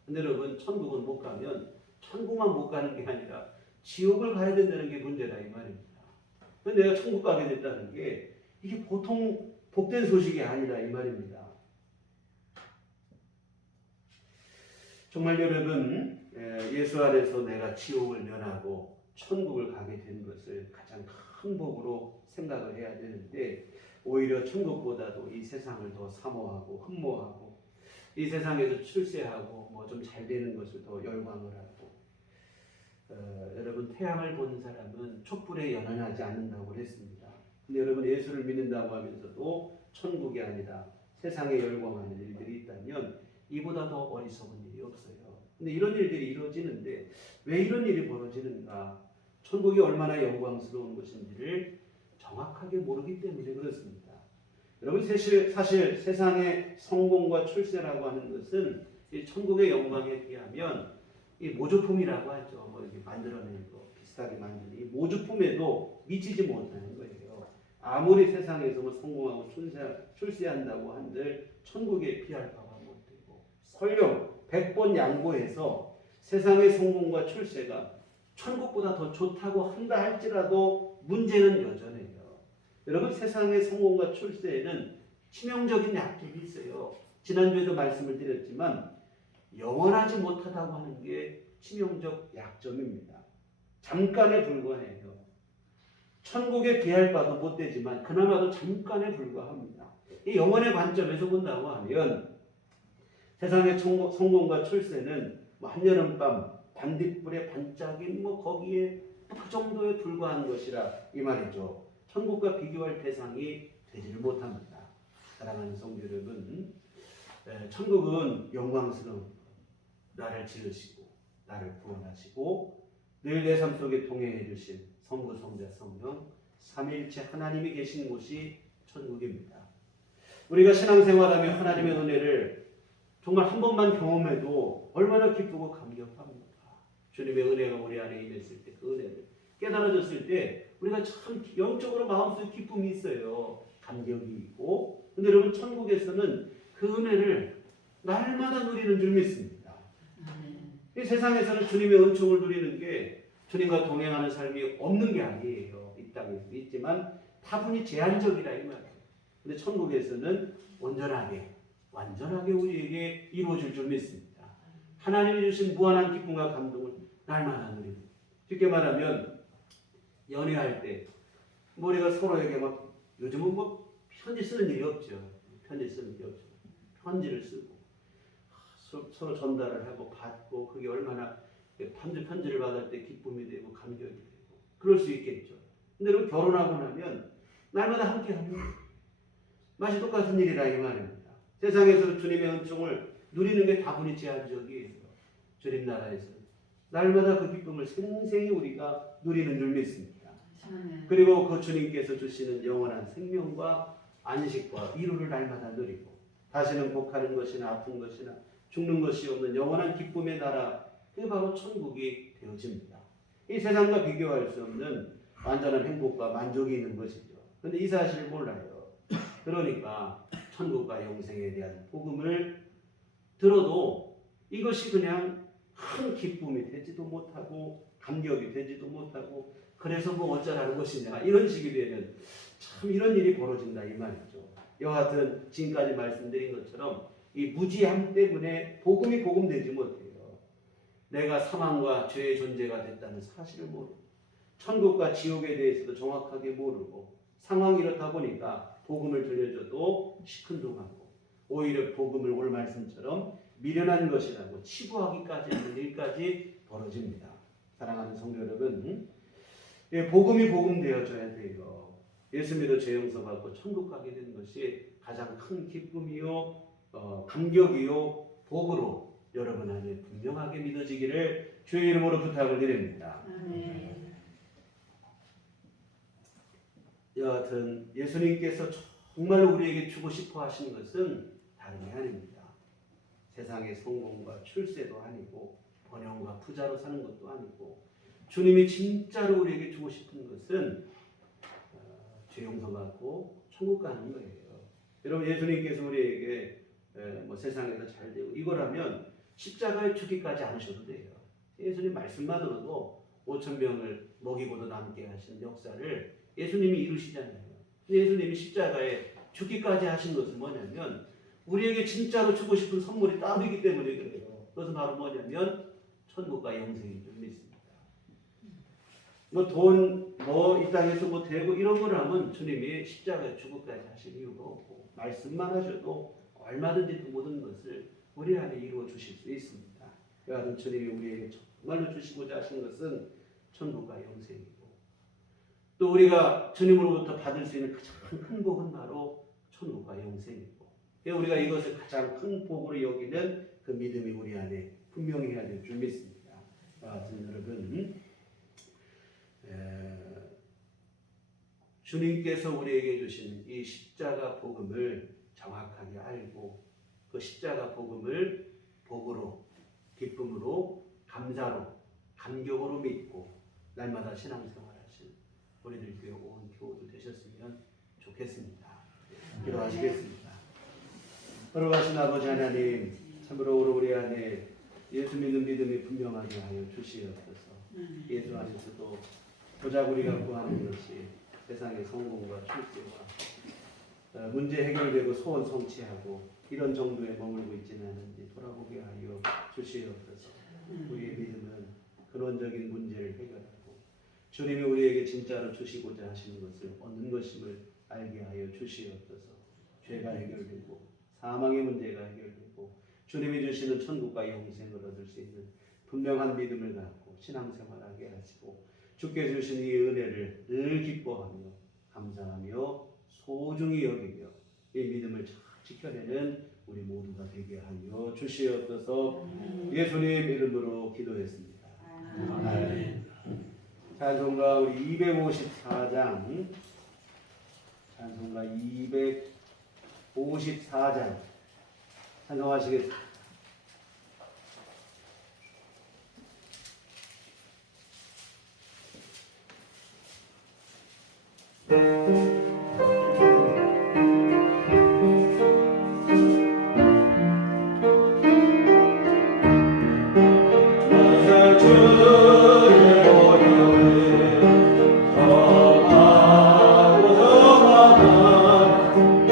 근데 여러분 천국은 못 가면 천국만 못 가는 게 아니라 지옥을 가야 된다는 게 문제다 이 말입니다. 근데 내가 천국 가게 됐다는 게 이게 보통 복된 소식이 아니라 이 말입니다. 정말 여러분, 예수 안에서 내가 지옥을 면하고 천국을 가게 된 것을 가장 큰 복으로 생각을 해야 되는데, 오히려 천국보다도 이 세상을 더 사모하고 흠모하고 이 세상에서 출세하고 뭐 좀 잘 되는 것을 더 열광을 하고, 여러분, 태양을 본 사람은 촛불에 연연하지 않는다고 했습니다. 근데 여러분, 예수를 믿는다고 하면서도 천국이 아니라 세상에 열광하는 일들이 있다면 이보다 더 어리석은 일이 없어요. 근데 이런 일들이 이루어지는데 왜 이런 일이 벌어지는가? 천국이 얼마나 영광스러운 것인지를 정확하게 모르기 때문에 그렇습니다. 여러분, 사실 세상의 성공과 출세라고 하는 것은 이 천국의 영광에 비하면 이 모조품이라고 하죠. 뭐 이렇게 만들어낸 거, 비슷하게 만든 이 모조품에도 미치지 못하는 거예요. 아무리 세상에서 뭐 성공하고 출세한다고 한들 천국에 비할 바가 못 되고, 설령 100번 양보해서 세상의 성공과 출세가 천국보다 더 좋다고 한다 할지라도 문제는 여전해요. 여러분, 세상의 성공과 출세에는 치명적인 약점이 있어요. 지난주에도 말씀을 드렸지만 영원하지 못하다고 하는 게 치명적 약점입니다. 잠깐에 불과해요. 천국에 비할 바도 못 되지만 그나마도 잠깐에 불과합니다. 이 영혼의 관점에서 본다고 하면 세상의 성공과 출세는 뭐 한여름밤 반딧불의 반짝임 뭐 거기에 그 정도에 불과한 것이라 이 말이죠. 천국과 비교할 대상이 되지를 못합니다. 사랑하는 성도 여러분, 천국은 영광스러운 것, 나를 지으시고 나를 구원하시고 늘 내 삶 속에 동행해 주신 성부, 성자, 성령 삼위일체 하나님이 계신 곳이 천국입니다. 우리가 신앙생활하며 하나님의 은혜를 정말 한 번만 경험해도 얼마나 기쁘고 감격합니까? 주님의 은혜가 우리 안에 임했을 때, 그 은혜를 깨달아졌을 때 우리가 참 영적으로 마음속에 기쁨이 있어요. 감격이 있고. 근데 여러분, 천국에서는 그 은혜를 날마다 누리는 줄 믿습니다. 이 세상에서는 주님의 은총을 누리는 게 주님과 동행하는 삶이 없는 게 아니에요. 이 땅에 있지만 다분히 제한적이라 이 말이에요. 근데 천국에서는 완전하게 우리에게 이루어질 줄 믿습니다. 하나님이 주신 무한한 기쁨과 감동을 날마다 누리는. 쉽게 말하면 연애할 때 뭐 우리가 서로에게 막 요즘은 뭐 편지 쓰는 일이 없죠. 편지를 쓰고 서로 전달을 하고 받고, 그게 얼마나 편지를 받을 때 기쁨이 되고 감격이 되고 그럴 수 있겠죠. 근데 여러분, 결혼하고 나면 날마다 함께 합니다. 맛이 똑같은 일이라 이 말입니다. 세상에서 주님의 은총을 누리는 게 다분히 제한적이에요. 주님 나라에서는 날마다 그 기쁨을 생생히 우리가 누리는 줄 믿습니다. 그리고 그 주님께서 주시는 영원한 생명과 안식과 위로를 날마다 누리고, 다시는 곡하는 것이나 아픈 것이나 죽는 것이 없는 영원한 기쁨의 나라, 그게 바로 천국이 되어집니다. 이 세상과 비교할 수 없는 완전한 행복과 만족이 있는 것이죠. 그런데 이 사실을 몰라요. 그러니까 천국과 영생에 대한 복음을 들어도 이것이 그냥 큰 기쁨이 되지도 못하고 감격이 되지도 못하고, 그래서 뭐 어쩌라는 것이냐 이런 식이 되면 참 이런 일이 벌어진다 이 말이죠. 여하튼 지금까지 말씀드린 것처럼 이 무지함 때문에 복음이 복음되지 못해요. 내가 사망과 죄의 존재가 됐다는 사실을 모르고, 천국과 지옥에 대해서도 정확하게 모르고, 상황이 이렇다 보니까 복음을 들려줘도 시큰둥하고, 오히려 복음을 오늘 말씀처럼 미련한 것이라고 치부하기까지 하는 일까지 벌어집니다. 사랑하는 성도 여러분, 복음이 복음되어져야 돼요. 예수 믿어 죄 용서받고 천국 가게 되는 것이 가장 큰 기쁨이요, 감격이요, 복으로 여러분 안에 분명하게 믿어지기를 주의 이름으로 부탁을 드립니다. 여하튼 예수님께서 정말로 우리에게 주고 싶어 하시는 것은 다름이 아닙니다. 세상의 성공과 출세도 아니고 번영과 부자로 사는 것도 아니고, 주님이 진짜로 우리에게 주고 싶은 것은 죄 용서받고 천국 가는 거예요. 여러분, 예수님께서 우리에게 뭐 세상에서 잘 되고 이거라면 십자가에 죽기까지 않으셔도 돼요. 예수님 말씀만으로도 5,000명을 먹이고도 남게 하신 역사를 예수님이 이루시잖아요. 근데 예수님이 십자가에 죽기까지 하신 것은 뭐냐면 우리에게 진짜로 주고 싶은 선물이 따로 있기 때문에 그래요. 그것은 바로 뭐냐면 천국과 영생인 줄 믿습니다. 뭐 돈, 뭐 이 땅에서 뭐 되고 이런 걸 하면 주님이 십자가에 죽을까지 하실 이유가 없고 말씀만 하셔도 얼마든지 그 모든 것을 우리 안에 이루어 주실 수 있습니다. 그러한 주님이 우리에게 정말로 주시고자 하신 것은 천국과 영생이고 또 우리가 주님으로부터 받을 수 있는 가장 큰 복은 바로 천국과 영생이고 우리가 이것을 가장 큰 복으로 여기는 그 믿음이 우리 안에 분명히 해야 될 줄 믿습니다. 하여튼 여러분 주님께서 우리에게 주신 이 십자가 복음을 정확하게 알고 그 십자가 복음을 복으로 기쁨으로 감사로 감격으로 믿고 날마다 신앙생활하신 우리들 교회 온 교우들 되셨으면 좋겠습니다. 기도하시겠습니다. 걸어가신 아버지 하나님 참으로 우리 안에 예수 믿는 믿음이 분명하게 하여 주시옵소서. 예수 안에서도 보자구리가 구하는 것이 세상의 성공과 출세와 문제 해결되고 소원 성취하고 이런 정도에 머물고 있지는 않은지 돌아보게 하여 주시옵소서. 우리의 믿음은 근원적인 문제를 해결하고 주님이 우리에게 진짜로 주시고자 하시는 것을 얻는 것임을 알게 하여 주시옵소서. 죄가 해결되고 사망의 문제가 해결되고 주님이 주시는 천국과 영생을 얻을 수 있는 분명한 믿음을 갖고 신앙생활하게 하시고 주께 주신 이 은혜를 늘 기뻐하며 감사하며 소중히 여기며 이 믿음을 잘 지켜내는 우리 모두가 되게 하여 주시옵소서. 예수님 이름으로 기도했습니다. 아멘. 찬송가 우리 254장 찬송가 254장 찬송하시겠습니다.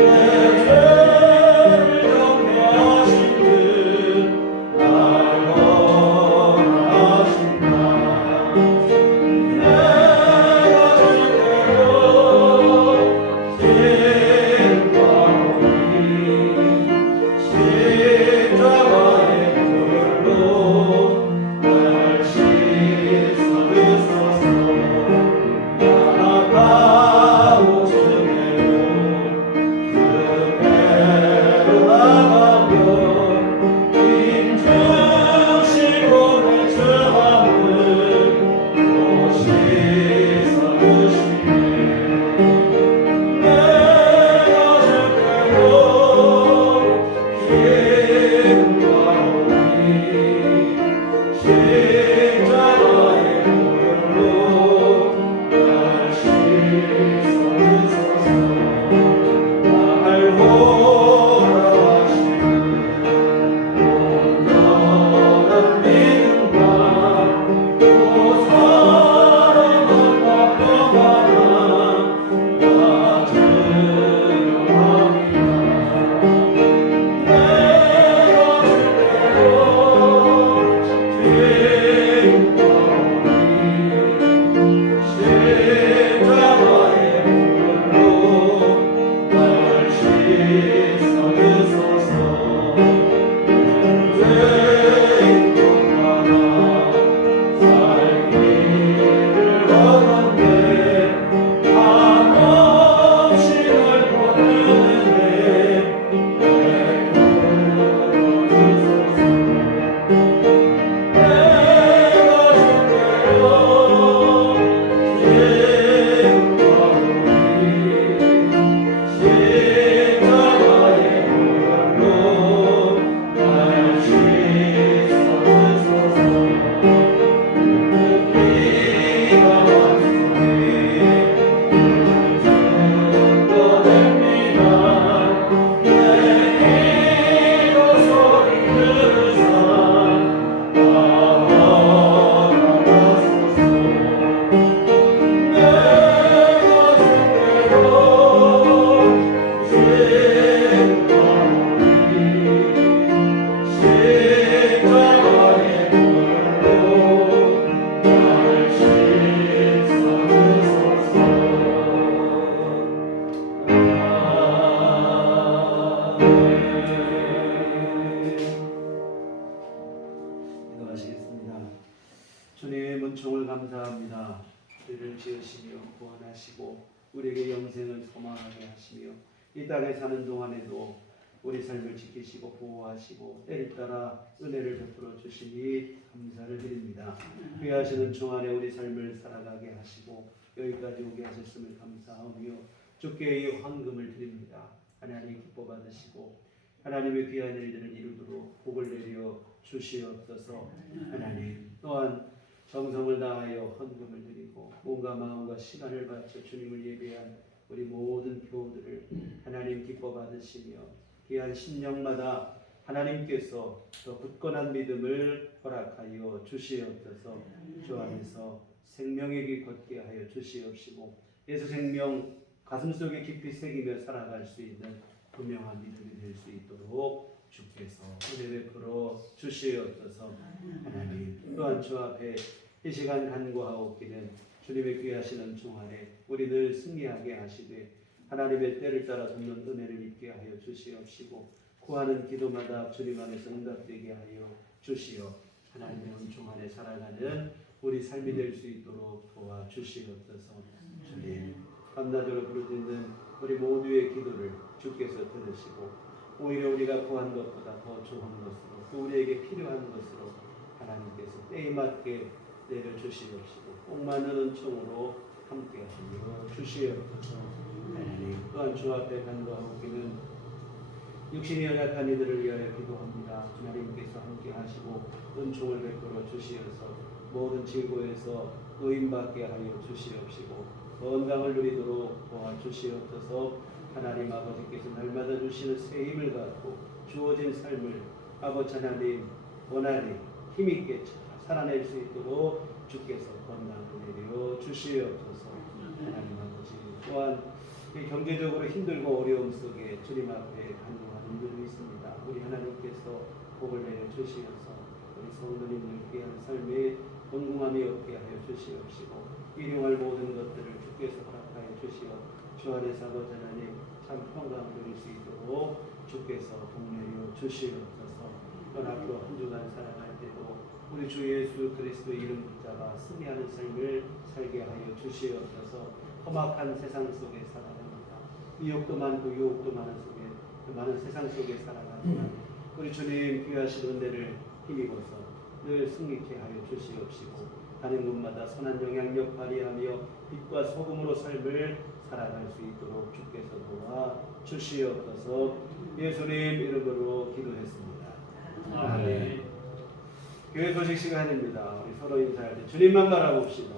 내 죄를 정죄하신 그 은총을 감사합니다. 우리를 지으시며 구원하시고 우리에게 영생을 소망하게 하시며 이 땅에 사는 동안에도 우리 삶을 지키시고 보호하시고 때를 따라 은혜를 베풀어 주시니 감사를 드립니다. 귀하신 은총 안에 우리 삶을 살아가게 하시고 여기까지 오게 하셨음을 감사하며 주께 이 헌금을 드립니다. 하나님 기뻐 받으시고 하나님의 귀한 일들을 이루도록 복을 내려 주시옵소서. 하나님 또한 정성을 다하여 헌금을 드리고 몸과 마음과 시간을 바쳐 주님을 예배한 우리 모든 교우들을 하나님 기뻐 받으시며 귀한 심령마다 하나님께서 더 굳건한 믿음을 허락하여 주시옵소서. 주 안에서 생명의 길 걷게 하여 주시옵시고 예수 생명 가슴속에 깊이 새기며 살아갈 수 있는 분명한 믿음이 될 수 있도록 주께서 은혜 베풀어 주시옵소서. 하나님 또한 주 앞에 이 시간 간구하옵기는 주님의 귀하신 은총 아래 우리 늘 승리하게 하시되 하나님의 때를 따라 돕는 은혜를 입게 하여 주시옵시고 구하는 기도마다 주님 안에서 응답되게 하여 주시어 하나님의 은총 안에 살아가는 우리 삶이 될 수 있도록 도와주시옵소서. 주님 밤낮으로 부르짖는 우리 모두의 기도를 주께서 들으시고 오히려 우리가 구한 것보다 더 좋은 것으로 또 우리에게 필요한 것으로 하나님께서 때에 맞게 내려주시옵시고 복 많은 은총으로 함께 하시며 주시옵소서. 하나님 또한 주 앞에 간구하옵기는 육신이 연약한 이들을 위하여 기도합니다. 하나님께서 함께 하시고 은총을 베풀어 주시어서 모든 질고에서 노임받게 하여 주시옵시고 건강을 누리도록 도와주시옵소서. 하나님 아버지께서 날마다 주시는 새 힘을 갖고 주어진 삶을 아버지 하나님 원하니 힘있게 살아낼 수 있도록 주께서 건강을 내려 주시옵소서. 하나님 아버지 또한 경제적으로 힘들고 어려움 속에 주님 앞에 간구하는 이들이 있습니다. 우리 하나님께서 복을 내려 주시어서 우리 성도님들 귀한 삶에 건강함이 없게 하여 주시옵시고 일용할 모든 것들을 주께서 허락하여 주시어 주 안에서 아버지 하나님 참 평강 누릴 수 있도록 주께서 복내려 주시옵소서. 또한 앞으로 한 주간 살아갈 때도 우리 주 예수 그리스도의 이름 붙잡아 승리하는 삶을 살게 하여 주시옵소서. 험악한 세상 속에 살아갑니다. 미혹도 많고 유혹도 많은 속에 많은 세상 속에 살아가지만 우리 주님 귀하신 은혜를 힘입어서 늘 승리케 하여 주시옵시고 가는 곳마다 선한 영향력 발휘하며 빛과 소금으로 삶을 살아갈 수 있도록 주께서 도와 주시옵소서. 예수님 이름으로 기도했습니다. 아멘. 교회 소식 시간입니다. 우리 서로 인사할 때 주님만 바라봅시다.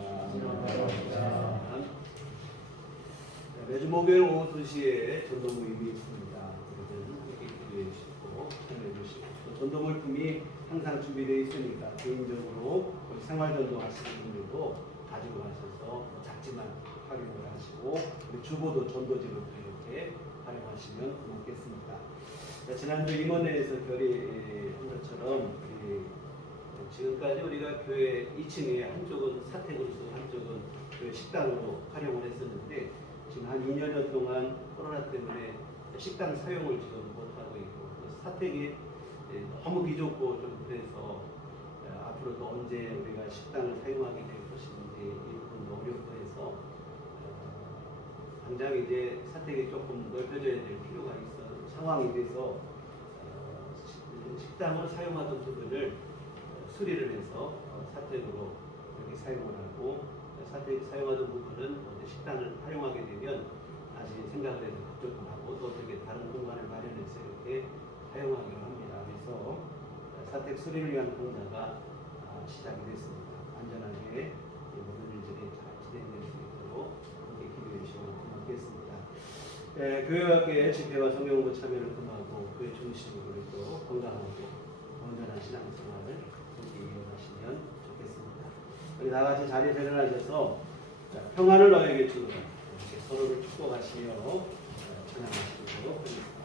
매주 목요일 오후 2시에 전도 모임이 있습니다. 여러분 함께 기도해 주시고 참여해 주시고 또 전도 물품이 항상 준비되어 있으니까 개인적으로 생활전도 하시는 분들도 가지고 가셔서 작지만 활용을 하시고 우리 주보도 전도지로 이렇게 활용하시면 고맙겠습니다. 지난주 임원회에서 결의한 것처럼 지금까지 우리가 교회 2층에 한쪽은 사택으로 쓰고 한쪽은 교회 식당으로 활용을 했었는데 지금 한 2년여 동안 코로나 때문에 식당 사용을 지금 못하고 있고 사택이 너무 비좁고 좀 그래서 앞으로도 언제 우리가 식당을 사용하게 될 것인지 이런 어렵고 해서 당장 이제 사택이 조금 넓혀져야 될 필요가 있어 상황이 돼서 식당으로 사용하던 부분을 수리를 해서 사택으로 이렇게 사용을 하고 사택 사용하던 부분은 식당을 활용하게 되면 다시 생각을 해서 그쪽도 하고 또 어떻게 다른 공간을 마련해서 이렇게 사용하기로 합니다. 그래서 사택 수리를 위한 공사가 시작이 됐습니다. 안전하게 모든 일들이 잘 진행될 수 있도록 함께 기도해 주시면 고맙겠습니다. 교회학교의 집회와 성경공부 참여를 금하고 교회 중심으로 또 건강하고 건전한 신앙생활을 함께 이어가시면 좋겠습니다. 우리 다 같이 자리에서 일어나셔서 평안을 너에게 주노라 이렇게 서로를 축복하시며 찬양하시도록 하겠습니다.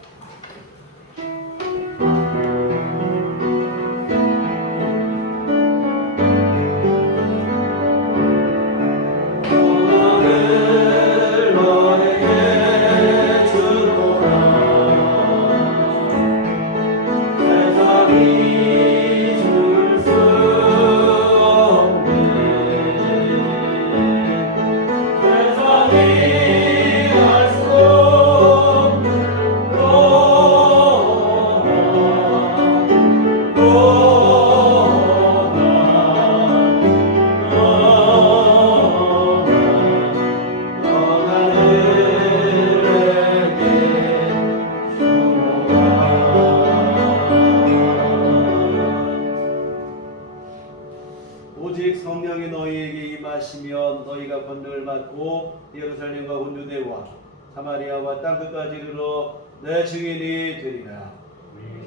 세상이 줄 수 없는 오직 성령이 너희에게 임하시면 너희가 권능을 받고 예루살렘과 온 유대와 사마리아와 땅 끝까지 이르러 내 증인이 되리라.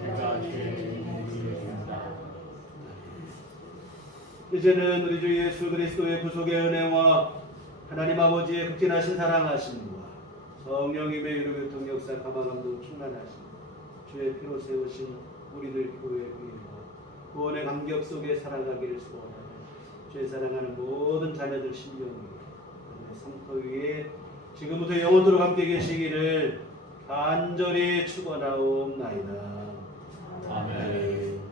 내가 주의 증인이겠습니다. 이제는 우리 주 예수 그리스도의 구속의 은혜와 하나님 아버지의 극진하신 사랑하심과 성령님의 위로 교통 역사 감화감동 충만하심 주의 피로 세우신 우리들 교회 위에와 구원의 감격 속에 살아가기를 소원하는 주의 사랑하는 모든 자녀들 심령 위에 성터 위에 지금부터 영원토록 함께 계시기를 간절히 축원하옵나이다. 아멘.